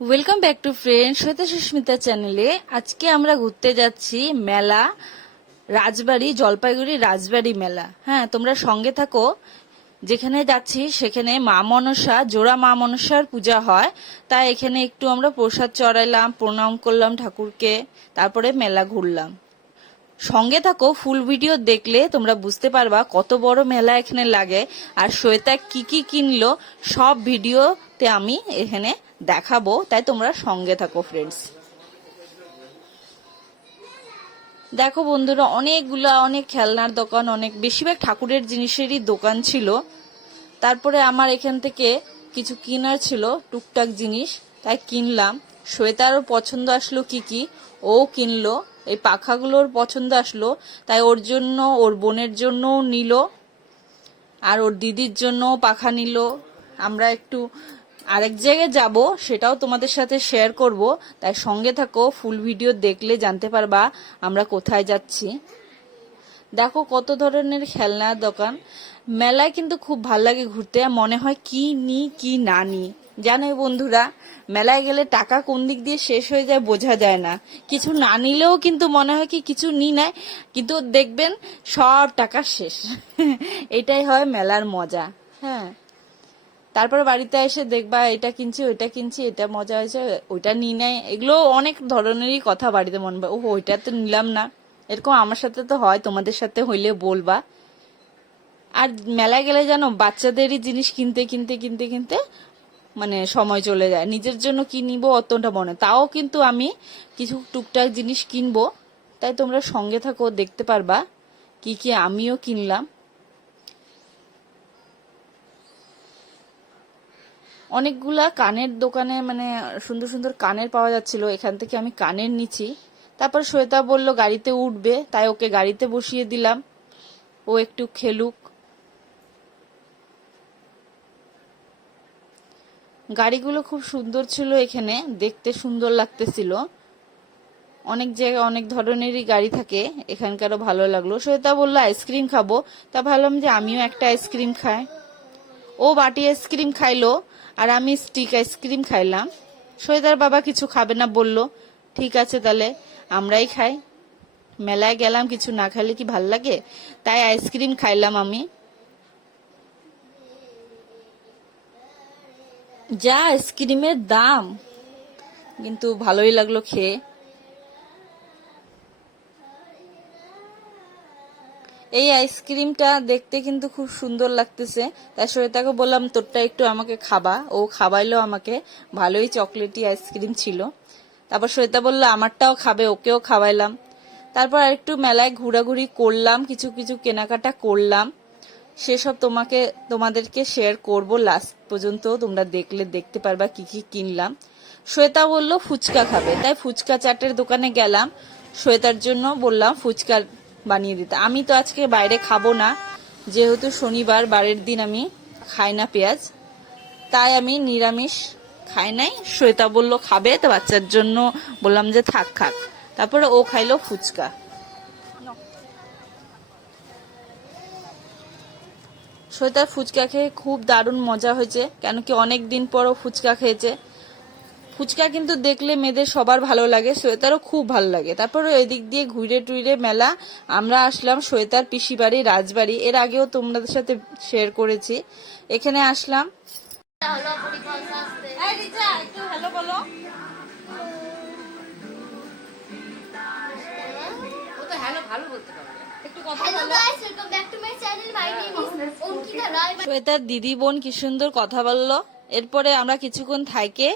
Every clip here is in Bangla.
Welcome back to friend Shweta Susmita চ্যানেলে। আজকে আমরা ঘুরতে যাচ্ছি মেলা, রাজবাড়ি, জলপাইগুড়ি রাজবাড়ি মেলা। হ্যাঁ, তোমরা সঙ্গে থাকো। যেখানে যাচ্ছি সেখানে মা মনসা, জোড়া মা মনসার পূজা হয়, তাই এখানে একটু আমরা প্রসাদ চড়াইলাম, প্রণাম করলাম ঠাকুরকে, তারপরে মেলা ঘুরলাম। সঙ্গে থাকো, ফুল ভিডিও দেখলে তোমরা বুঝতে পারবা কত বড় মেলা এখানে লাগে, আর শ্বেতা কি কি কিনলো সব ভিডিওতে আমি এখানে দেখাবো, তাই তোমরা সঙ্গে থাকো ফ্রেন্ডস। দেখো বন্ধুরা, অনেক খেলনার দোকান, অনেক বেশিরভাগ ঠাকুরের জিনিসেরই দোকান ছিল। তারপরে আমার এখান থেকে কিছু কেনার ছিল, টুকটাক জিনিস, তাই কিনলাম। শ্বেতারও পছন্দ আসলো কি কি, ও কিনলো। এই পাখাগুলোর পছন্দ আসলো, তাই ওর জন্য, ওর বোনের জন্যও নিল, আর ওর দিদির জন্যও পাখা নিল। আমরা একটু আরেক জায়গায় যাব, সেটাও তোমাদের সাথে শেয়ার করব, তাই সঙ্গে থাকো। ফুল ভিডিও দেখলে জানতে পারবা আমরা কোথায় যাচ্ছি। দেখো কত ধরনের খেলনার দোকান। মেলায় কিন্তু খুব ভাল লাগে ঘুরতে, মনে হয় কি নি কি না নি। জানো বন্ধুরা, মেলায় গেলে টাকা কোন দিক দিয়ে শেষ হয়ে যায় বোঝা যায় না। কিছু না নিলেও কিন্তু মনে হয় কি কিছু নি নাই, কিন্তু দেখবেন সব টাকা শেষ। এটাই হয় মেলার মজা। হ্যাঁ, তারপর বাড়িতে এসে দেখবা এটা কিনছি, ওইটা কিনছি, এটা মজা হয়েছে, ওইটা নিই নাই। এগুলো অনেক ধরনেরই কথা বাড়িতে মনে হয়, ও ওইটা তো নিলাম না। এরকম আমার সাথে তো হয়, তোমাদের সাথে হইলে বলবা। আর মেলায় গেলে জানো, বাচ্চাদেরই জিনিস কিনতে কিনতে কিনতে কিনতে মানে সময় চলে যায়। নিজের জন্য কি নিব অতটা মনে, তাও কিন্তু আমি কিছু টুকটাক জিনিস কিনবো, তাই তোমরা সঙ্গে থাকো, দেখতে পারবা কি কি আমিও কিনলাম। অনেকগুলা কানের দোকানে মানে সুন্দর সুন্দর কানের পাওয়া যাচ্ছিল, এখান থেকে আমি কানের নিচ্ছি। তারপর শ্বেতা বলল গাড়িতে উঠবে, তাই ওকে গাড়িতে বসিয়ে দিলাম, ও একটু খেলুক। গাড়িগুলো খুব সুন্দর ছিল, এখানে দেখতে সুন্দর লাগতেছিল। অনেক জায়গায় অনেক ধরনেরই গাড়ি থাকে, এখানকারও ভালো লাগলো। শ্বেতা বললো আইসক্রিম খাবো, তা ভাবলাম যে আমিও একটা আইসক্রিম খাই। ও বাটি আইসক্রিম খাইলো, আর আমি স্টিক আইসক্রিম খাইলাম। শ্বেতার বাবা কিছু খাবে না বলল, ঠিক আছে তাহলে আমরাই খাই। মেলায় গেলাম, কিছু না খাইলে কি ভাল লাগে, তাই আইসক্রিম খাইলাম আমি। যা আইসক্রিমের দাম, কিন্তু ভালোই লাগলো খেয়ে। এই আইসক্রিমটা দেখতে কিন্তু খুব সুন্দর লাগতেছে, তাই শ্বেতাকে বললাম তোরটা একটু আমাকে খাবা, ও খাবাইলো আমাকে। ভালোই চকলেটি আইসক্রিম ছিল। তারপর শ্বেতা বললো আমারটাও খাবে, ওকেও খাওয়াইলাম। তারপর আরেকটু মেলায় ঘোরাঘুরি করলাম, কিছু কিছু কেনাকাটা করলাম। সেসব তোমাদেরকে শেয়ার করব লাস্ট পর্যন্ত, তোমরা দেখলে দেখতে পারবা কি কি কিনলাম। শ্বেতা বলল ফুচকা খাবে, তাই ফুচকা চাটের দোকানে গেলাম। শ্বেতার জন্য বললাম ফুচকা বানিয়ে দিতে। আমি তো আজকে বাইরে খাবো না, যেহেতু শনিবার, বারের দিন আমি খাই না পেঁয়াজ, তাই আমি নিরামিষ খাই নাই। শ্বেতা বলল খাবে, তো বাচ্চার জন্য বললাম যে থাক খাক। তারপরে ও খাইলো ফুচকা। শ্বেতার ফুচকা খেয়ে খুব দারুণ মজা হয়েছে, কেন কি অনেক দিন পরও ফুচকা খেয়েছে। ফুচকা কিন্তু দেখলে মেয়েদের সবার ভালো লাগে, শ্বেতারও খুব ভালো লাগে। তারপরে এদিক দিয়ে ঘুরে টুইরে মেলা আমরা আসলাম শ্বেতার পিসি বাড়ি রাজবাড়ি। এর আগেও তোমাদের সাথে শেয়ার করেছি, এখানে আসলাম। হ্যালো বলো। ও তো হ্যালো ভালো বলতে পারবে, একটু কথা বলো। শ্বেতার দিদি বোন কি সুন্দর কথা বললো। এরপরে আমরা কিছুক্ষণ থাইকে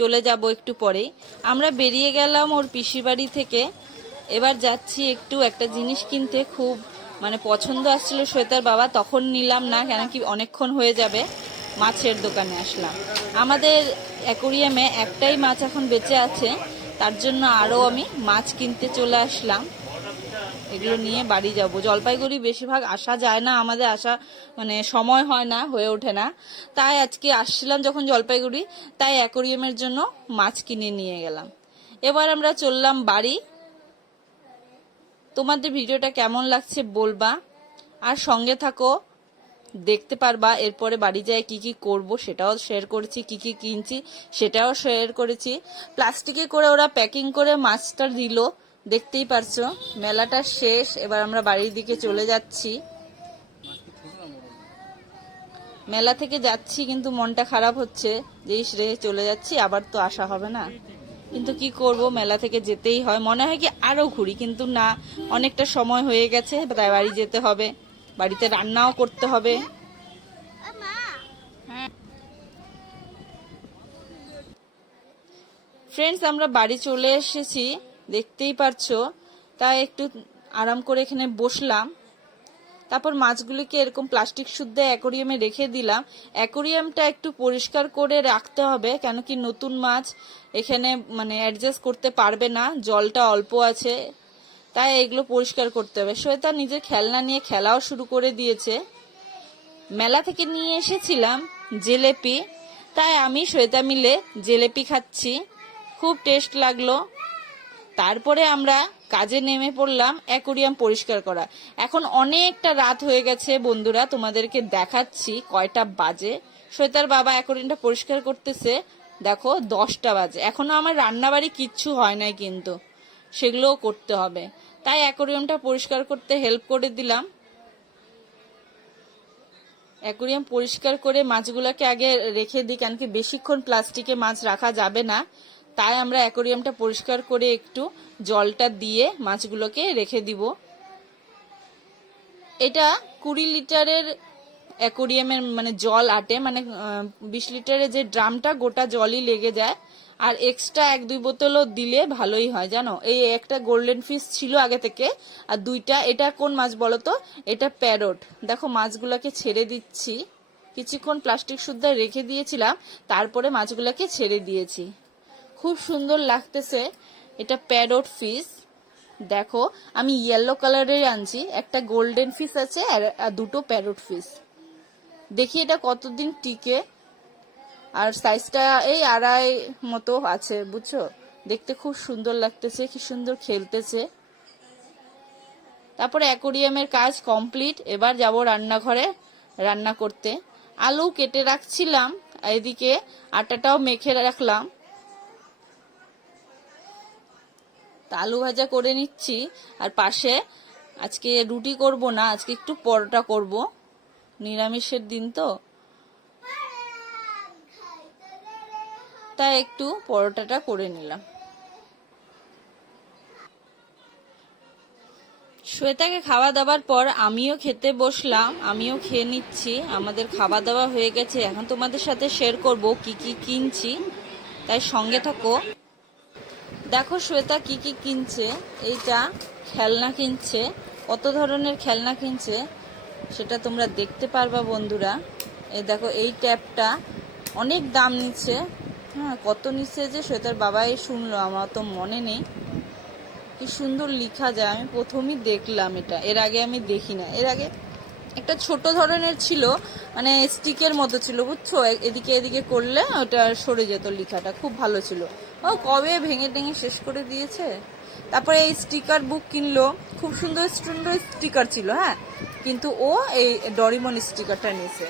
চলে যাব একটু পরে। আমরা বেরিয়ে গেলাম ওর পিসি বাড়ি থেকে। এবার যাচ্ছি একটু একটা জিনিস কিনতে, খুব মানে পছন্দ আসছিল শ্বেতার বাবা, তখন নিলাম না, কেন কি অনেকক্ষণ হয়ে যাবে। মাছের দোকানে আসলাম, আমাদের অ্যাকোরিয়ামে একটাই মাছ এখন বেঁচে আছে, তার জন্য আরও আমি মাছ কিনতে চলে আসলাম। এগুলো নিয়ে বাড়ি যাব। জলপাইগুড়ি বেশিরভাগ আসা যায় না, আমাদের আসা মানে সময় হয় না, হয়ে ওঠে না, তাই আজকে আসছিলাম যখন জলপাইগুড়ি, তাই অ্যাকোরিয়ামের জন্য মাছ কিনে নিয়ে গেলাম। এবার আমরা চললাম বাড়ি। তোমাদের ভিডিওটা কেমন লাগছে বলবা, আর সঙ্গে থাকো। দেখতে পারবা। এরপরে বাড়ি যায় কি কি করব সেটাও শেয়ার করেছি, কি কি কিনছি সেটাও শেয়ার করেছি। প্লাস্টিকে করে ওরা প্যাকিং করে মাছটা দিল, দেখতেই পারছো। মেলাটা শেষ, এবার আমরা বাড়ির দিকে চলে যাচ্ছি। মেলা থেকে যাচ্ছি কিন্তু মনটা খারাপ হচ্ছে যে ইস রে চলে যাচ্ছি, আবার তো আসা হবে না। কিন্তু কি করব, মেলা থেকে যেতেই হয়। মনে হয় কি আরো ঘুরি, কিন্তু না, অনেকটা সময় হয়ে গেছে, তাই বাড়ি যেতে হবে, বাড়িতে রান্নাও করতে হবে। ফ্রেন্ডস, আমরা বাড়ি চলে এসেছি, দেখতেই পারছো। তাই একটু আরাম করে এখানে বসলাম। তারপর মাছগুলিকে এরকম প্লাস্টিক শুদ্ধ অ্যাকোরিয়ামে রেখে দিলাম। অ্যাকোরিয়ামটা একটু পরিষ্কার করে রাখতে হবে, কেন কি নতুন মাছ এখানে মানে অ্যাডজাস্ট করতে পারবে না, জলটা অল্প আছে, তাই এগুলো পরিষ্কার করতে হবে। শ্বেতা নিজের খেলনা নিয়ে খেলাও শুরু করে দিয়েছে। মেলা থেকে নিয়ে এসেছিলাম জিলেপি, তাই আমি শ্বেতা মিলে জিলেপি খাচ্ছি, খুব টেস্ট লাগলো। তারপরে আমরা কাজে নেমে পড়লাম অ্যাকোরিয়াম পরিষ্কার করা। এখন অনেকটা রাত হয়ে গেছে বন্ধুরা, তোমাদেরকে দেখাচ্ছি কয়টা বাজে। শ্বেতার বাবা অ্যাকোরিয়ামটা পরিষ্কার করতেছে, দেখো 10টা বাজে। এখনো আমার রান্নাবাড়ি কিচ্ছু হয় নাই, কিন্তু সেগুলোও করতে হবে, তাই অ্যাকোরিয়ামটা পরিষ্কার করতে হেল্প করে দিলাম। অ্যাকোরিয়াম পরিষ্কার করে মাছগুলোকে আগে রেখে দিই, কারণ কি বেশিক্ষণ প্লাস্টিকে মাছ রাখা যাবে না, তাই আমরা অ্যাকোরিয়ামটা পরিষ্কার করে একটু জলটা দিয়ে মাছগুলোকে রেখে দিব। এটা 20 লিটারের অ্যাকোরিয়ামের মানে জল আটে, মানে 20 লিটারের যে ড্রামটা গোটা জলই লেগে যায়। আর এক্সট্রা 1-2 বোতলও দিলে ভালোই হয় জানো। এই একটা গোল্ডেন ফিশ ছিল আগে থেকে, আর 2টা, এটা কোন মাছ বলো তো, এটা প্যারট। দেখো মাছগুলোকে ছেড়ে দিচ্ছি, কিছুক্ষণ প্লাস্টিক শুদ্ধ রেখে দিয়েছিলাম, তারপরে মাছগুলোকে ছেড়ে দিয়েছি। খুব সুন্দর লাগতেছে। এটা প্যারট ফিশ, দেখো আমি ইয়েলো কালারের আনছি, একটা গোল্ডেন ফিশ আছে আর 2টো প্যারট ফিশ। দেখি এটা কতদিন টিকে। আর সাইজটা এই 2.5 মতো আছে, বুঝছো। দেখতে খুব সুন্দর লাগতেছে, কি সুন্দর খেলতেছে। তারপরে অ্যাকোরিয়ামের কাজ কমপ্লিট, এবার যাব রান্নাঘরে রান্না করতে। আলু কেটে রাখছিলাম, এদিকে আটাটাও মেখে রাখলাম। আলু ভাজা করে নিচ্ছি, আর পাশে আজকে রুটি করব না, আজকে একটু পরোটা করব, নিরামিষের দিন তো, তাই একটু পরোটাটা করে নিলাম। শ্বেতাকে খাওয়া দাওয়ার পর আমিও খেতে বসলাম, আমিও খেয়ে নিচ্ছি। আমাদের খাওয়া দাওয়া হয়ে গেছে, এখন তোমাদের সাথে শেয়ার করব কি কি কিনছি, তাই সঙ্গে থাকো। দেখো শ্বেতা কি কি কিনছে। এইটা খেলনা কিনছে, কত ধরনের খেলনা কিনছে সেটা তোমরা দেখতে পারবা বন্ধুরা। এই দেখো এই ট্যাপটা অনেক দাম নিচ্ছে, হ্যাঁ কত নিচ্ছে যে শ্বেতার বাবাই শুনলো, আমার তো মনে নেই। কি সুন্দর লেখা যায়, আমি প্রথমেই দেখলাম এটা, এর আগে আমি দেখি না। এর আগে একটা ছোট ধরনের ছিল, মানে স্টিকের মতো ছিল, বুঝছো, এদিকে এদিকে করলে ওটা সরে যেত, লেখাটা খুব ভালো ছিল। ও কবে ভেঙে টেঙে শেষ করে দিয়েছে। তারপরে এই স্টিকার বুক কিনলো, খুব সুন্দর সুন্দর স্টিকার ছিল, হ্যাঁ, কিন্তু ও এই ডরিমন স্টিকারটা নিয়েছে।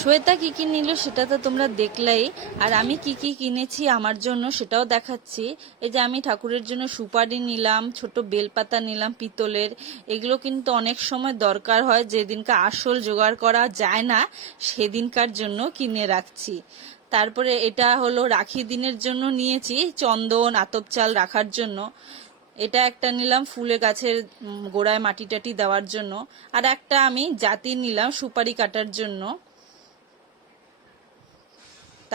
শ্বেতা কি কি নিল সেটা তো তোমরা দেখলাই, আর আমি কি কি কিনেছি আমার জন্য সেটাও দেখাচ্ছি। এই যে আমি ঠাকুরের জন্য সুপারি নিলাম, ছোট বেলপাতা নিলাম পিতলের, এগুলো কিন্তু অনেক সময় দরকার হয়, যেদিনকার আসল জোগাড় করা যায় না সেদিনকার জন্য কিনে রাখছি। তারপরে এটা হলো রাখি দিনের জন্য নিয়েছি, চন্দন আতপ চাল রাখার জন্য। এটা একটা নিলাম ফুলের গাছের গোড়ায় মাটি টাটি দেওয়ার জন্য। আর একটা আমি জাতি নিলাম সুপারি কাটার জন্য।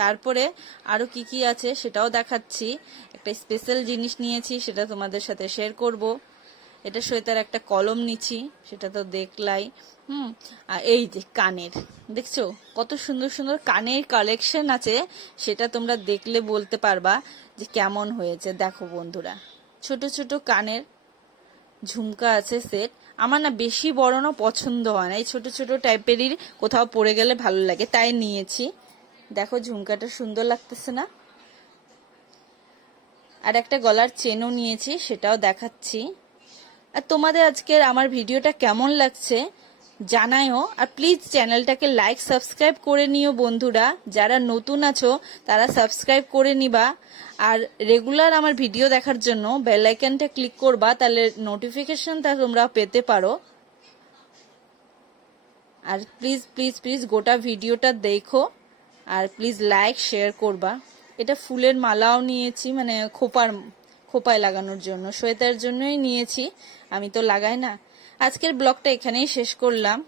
তারপরে আরো কি কি আছে সেটাও দেখাচ্ছি। একটা স্পেশাল জিনিস নিয়েছি, সেটা তোমাদের সাথে শেয়ার করব। এটা শ্বেতার একটা কলম নিচ্ছি, সেটা তো দেখলাই। আর এই যে কানের, দেখছো কত সুন্দর সুন্দর কানের কালেকশন আছে, সেটা তোমরা দেখলে বলতে পারবা যে কেমন হয়েছে। দেখো বন্ধুরা, ছোট ছোট কানের ঝুমকা আছে সেট। আমার না বেশি বড় না পছন্দ হয় না, এই ছোট ছোট টাইপেরই কোথাও পড়ে গেলে ভালো লাগে, তাই নিয়েছি। দেখো ঝুমকাটা সুন্দর লাগতেছে না। আর একটা গলার চেনও নিয়েছি, সেটাও দেখাচ্ছি। আর তোমাদের আজকের আমার ভিডিওটা কেমন লাগছে জানাইও। আর প্লিজ চ্যানেলটাকে লাইক সাবস্ক্রাইব করে নিও বন্ধুরা, যারা নতুন আছো তারা সাবস্ক্রাইব করে নিবা। আর রেগুলার আমার ভিডিও দেখার জন্য বেল আইকনটা ক্লিক করবা, তাহলে নোটিফিকেশনটা তোমরা পেতে পারো। আর প্লিজ প্লিজ প্লিজ গোটা ভিডিওটা দেখো, আর প্লিজ লাইক শেয়ার করবা। এটা ফুলের মালাও নিয়েছি, মানে খোপায় লাগানোর জন্য, সোয়েটার জন্যই নিয়েছি, আমি তো লাগাই না। আজকের ব্লগটা এখানেই শেষ করলাম।